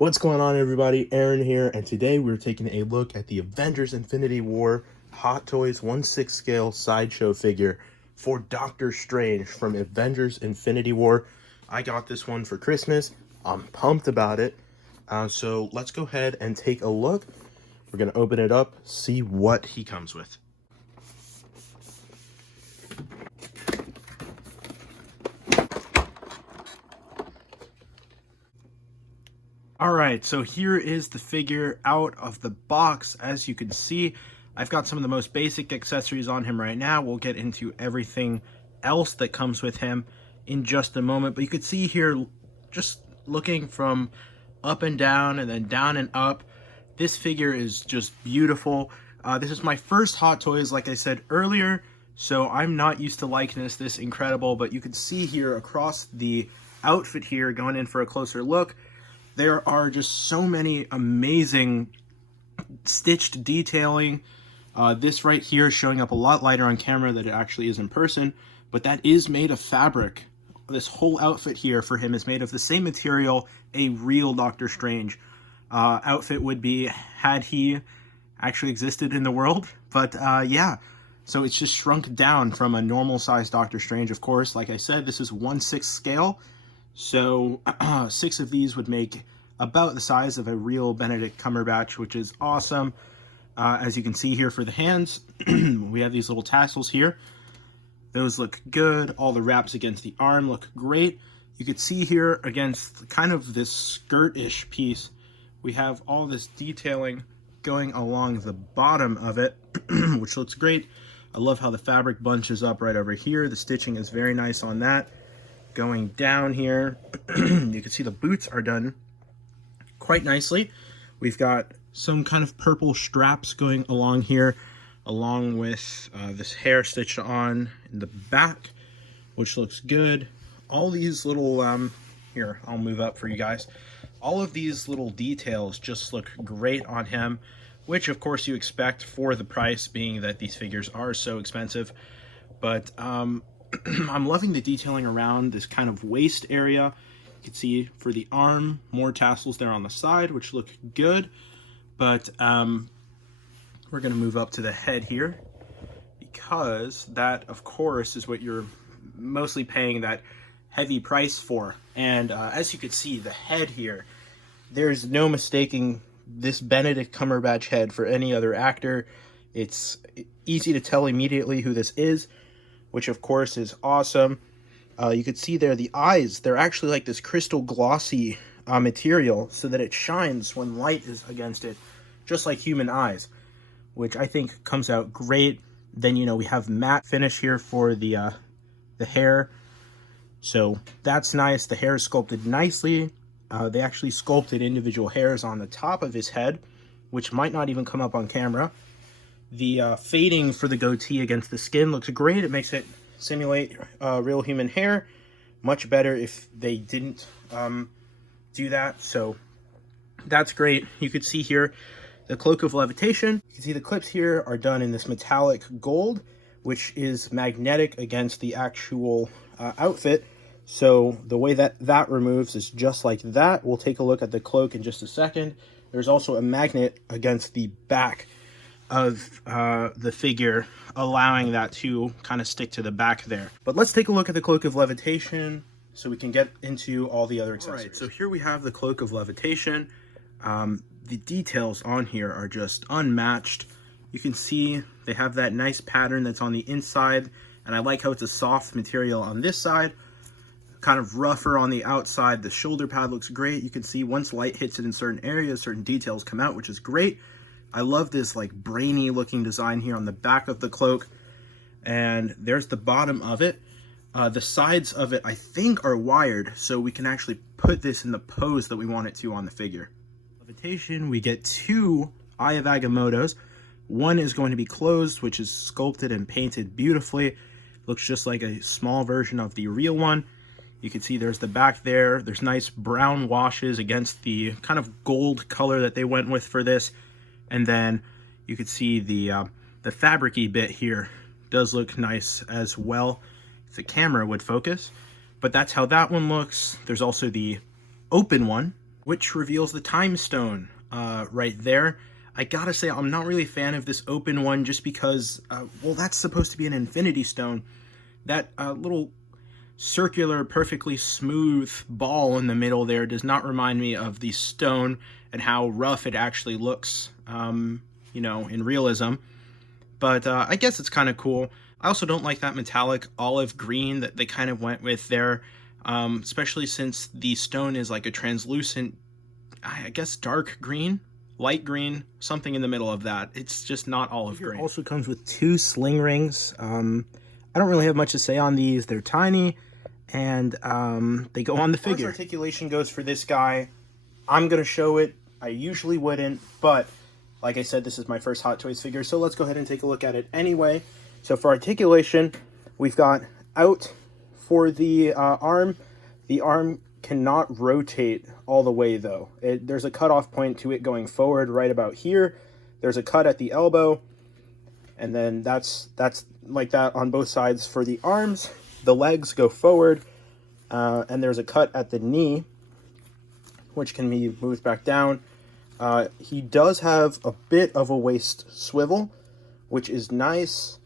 What's going on, everybody? Aaron here, and today we're taking a look at the Avengers Infinity War Hot Toys 1/6 scale sideshow figure for Doctor Strange from Avengers Infinity War. I got this one for Christmas. I'm pumped about it. So let's go ahead and take a look. We're going to open it up, see what he comes with. All right, so here is the figure out of the box. As you can see, I've got some of the most basic accessories on him right now. We'll get into everything else that comes with him in just a moment. But you can see here, just looking from up and down and then down and up, this figure is just beautiful. This is my first Hot Toys, like I said earlier, so I'm not used to liking this incredible. But you can see here across the outfit here, going in for a closer look, there are just so many amazing stitched detailing. This right here is showing up a lot lighter on camera than it actually is in person, but that is made of fabric. This whole outfit here for him is made of the same material a real Doctor Strange outfit would be had he actually existed in the world. But yeah, so it's just shrunk down from a normal size Doctor Strange. Of course, like I said, this is 1/6 scale. So 6 of these would make about the size of a real Benedict Cumberbatch, which is awesome. As you can see here for the hands, we have these little tassels here. Those look good. All the wraps against the arm look great. You could see here against kind of this skirt-ish piece, we have all this detailing going along the bottom of it, which looks great. I love how the fabric bunches up right over here. The stitching is very nice on that. Going down here, you can see the boots are done quite nicely. We've got some kind of purple straps going along here, along with this hair stitched on in the back, which looks good. All these little, here, I'll move up for you guys. All of these little details just look great on him, which of course you expect for the price, being that these figures are so expensive. But I'm loving the detailing around this kind of waist area. You can see for the arm, more tassels there on the side, which look good. But we're going to move up to the head here, because that, of course, is what you're mostly paying that heavy price for. And as you can see, the head here, there's no mistaking this Benedict Cumberbatch head for any other actor. It's easy to tell immediately who this is, which of course is awesome. You could see there the eyes, they're actually like this crystal glossy material, so that it shines when light is against it, just like human eyes, which I think comes out great. Then, you know, we have matte finish here for the hair, so that's nice. The hair is sculpted nicely. They actually sculpted individual hairs on the top of his head, which might not even come up on camera. The fading for the goatee against the skin looks great. It makes it simulate real human hair. Much better if they didn't do that. So that's great. You could see here the Cloak of Levitation. You can see the clips here are done in this metallic gold, which is magnetic against the actual outfit. So the way that that removes is just like that. We'll take a look at the cloak in just a second. There's also a magnet against the back of the figure, allowing that to kind of stick to the back there. But let's take a look at the Cloak of Levitation so we can get into all the other accessories. All right, so here we have the Cloak of Levitation. The details on here are just unmatched. You can see they have that nice pattern that's on the inside, and I like how it's a soft material on this side, kind of rougher on the outside. The shoulder pad looks great. You can see once light hits it in certain areas, certain details come out, which is great. I love this like brainy looking design here on the back of the cloak. And there's the bottom of it. The sides of it, I think, are wired, so we can actually put this in the pose that we want it to on the figure. Levitation, we get 2 Eye of Agamottos. One is going to be closed, which is sculpted and painted beautifully. Looks just like a small version of the real one. You can see there's the back there. There's nice brown washes against the kind of gold color that they went with for this. And then you could see the fabric-y bit here does look nice as well, if the camera would focus. But that's how that one looks. There's also the open one, which reveals the time stone right there. I gotta say, I'm not really a fan of this open one just because, well, that's supposed to be an infinity stone. That little circular, perfectly smooth ball in the middle there does not remind me of the stone and how rough it actually looks, you know, in realism. But I guess it's kind of cool. I also don't like that metallic olive green that they kind of went with there, especially since the stone is like a translucent, I guess, dark green, light green, something in the middle of that. It's just not olive green. It also comes with 2 sling rings. I don't really have much to say on these. They're tiny, and they go on the figure. As far as articulation goes for this guy, I'm going to show it. I usually wouldn't, but like I said, this is my first Hot Toys figure, so let's go ahead and take a look at it anyway. So for articulation, we've got out for the arm. The arm cannot rotate all the way, though. There's a cutoff point to it going forward right about here. There's a cut at the elbow, and then that's like that on both sides for the arms. The legs go forward, and there's a cut at the knee, which can be moved back down. He does have a bit of a waist swivel, which is nice.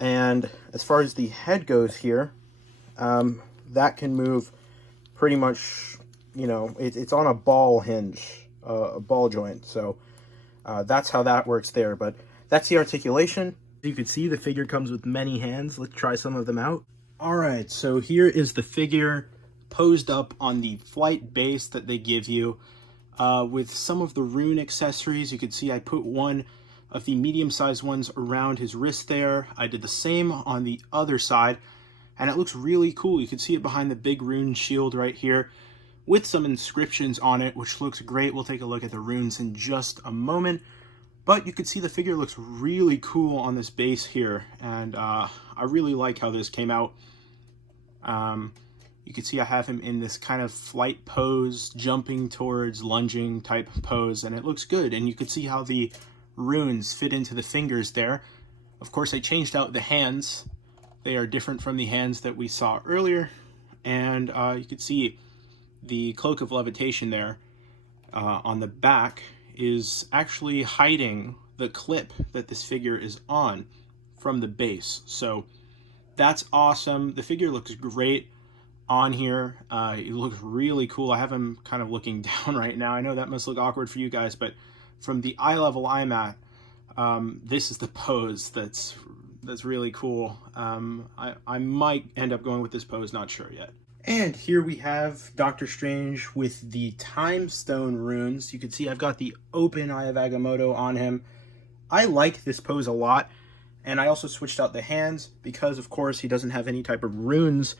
And as far as the head goes here, that can move pretty much, you know, it's on a ball hinge, a ball joint. So that's how that works there. But that's the articulation. You can see the figure comes with many hands. Let's try some of them out. All right, so here is the figure posed up on the flight base that they give you. With some of the rune accessories. You can see I put one of the medium-sized ones around his wrist there. I did the same on the other side, and it looks really cool. You can see it behind the big rune shield right here with some inscriptions on it, which looks great. We'll take a look at the runes in just a moment, but you can see the figure looks really cool on this base here, and I really like how this came out. You can see I have him in this kind of flight pose, jumping towards lunging type pose, and it looks good. And you can see how the runes fit into the fingers there. Of course, I changed out the hands. They are different from the hands that we saw earlier. And you can see the cloak of levitation there on the back is actually hiding the clip that this figure is on from the base. So that's awesome. The figure looks great on here. It looks really cool. I have him kind of looking down right now. I know that must look awkward for you guys, but from the eye level I'm at, this is the pose that's really cool. I might end up going with this pose, not sure yet. And here we have Doctor Strange with the Time Stone runes. You can see I've got the open Eye of Agamotto on him. I like this pose a lot, and I also switched out the hands because, of course, he doesn't have any type of runes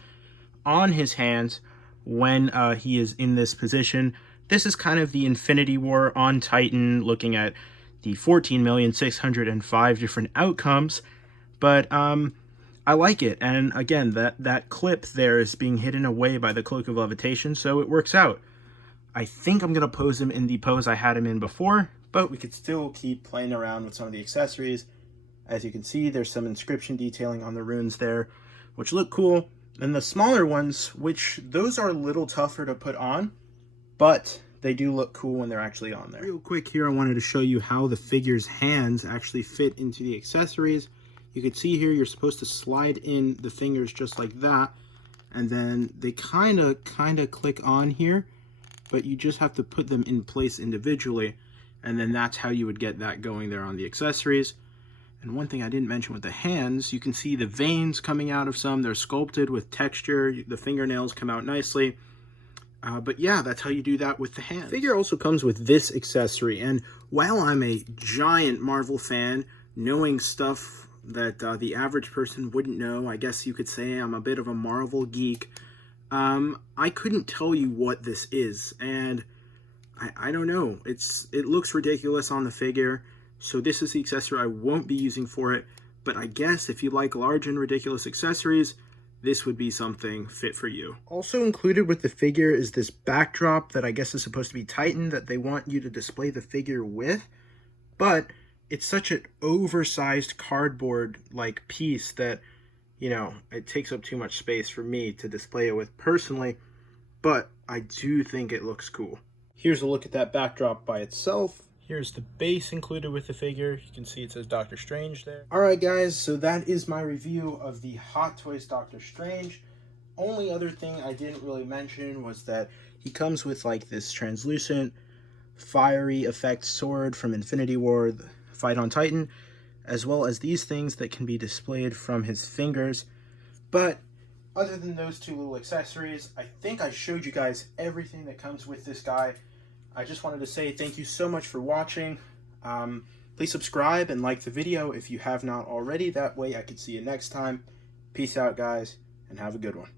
on his hands when he is in this position. This is kind of the Infinity War on Titan, looking at the 14,605,000 different outcomes, but I like it. And again, that clip there is being hidden away by the Cloak of Levitation, so it works out. I think I'm gonna pose him in the pose I had him in before, but we could still keep playing around with some of the accessories. As you can see, there's some inscription detailing on the runes there, which look cool. And the smaller ones, which those are a little tougher to put on, but they do look cool when they're actually on there. Real quick here, I wanted to show you how the figure's hands actually fit into the accessories. You can see here you're supposed to slide in the fingers just like that, and then they kind of click on here, but you just have to put them in place individually, and then that's how you would get that going there on the accessories. And one thing I didn't mention with the hands, you can see the veins coming out of some. They're sculpted with texture. The fingernails come out nicely. But yeah, that's how you do that with the hands. The figure also comes with this accessory. And while I'm a giant Marvel fan, knowing stuff that the average person wouldn't know, I guess you could say I'm a bit of a Marvel geek, I couldn't tell you what this is. And I don't know. It looks ridiculous on the figure. So this is the accessory I won't be using for it, but I guess if you like large and ridiculous accessories, this would be something fit for you. Also included with the figure is this backdrop that I guess is supposed to be Titan that they want you to display the figure with, but it's such an oversized cardboard-like piece that, you know, it takes up too much space for me to display it with personally, but I do think it looks cool. Here's a look at that backdrop by itself. Here's the base included with the figure. You can see it says Doctor Strange there. Alright guys, so that is my review of the Hot Toys Doctor Strange. Only other thing I didn't really mention was that he comes with like this translucent fiery effect sword from Infinity War, the Fight on Titan, as well as these things that can be displayed from his fingers. But other than those two little accessories, I think I showed you guys everything that comes with this guy. I just wanted to say thank you so much for watching. Please subscribe and like the video if you have not already. That way I can see you next time. Peace out, guys, and have a good one.